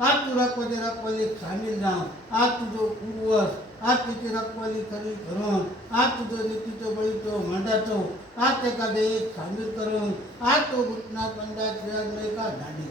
આ તું રાખવાની રાખવાની ખામી નામ આ તુજો કુવસ આ તીતે રાખવાની કરી ધરણ આ તુજો નીતિતો બળી તો માંડાતો આ તે કાઢે ખામીર કરણ, આ તો ભૂતના પંડા ત્રિયાગ નહીં કા દાંડી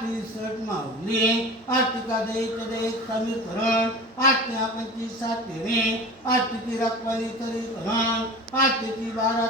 आज ती सट मावली आज तिका देश देश सामील करून आज ती आपणची सातेरी आज तिची रखवाली खरी करून आज तिची बारा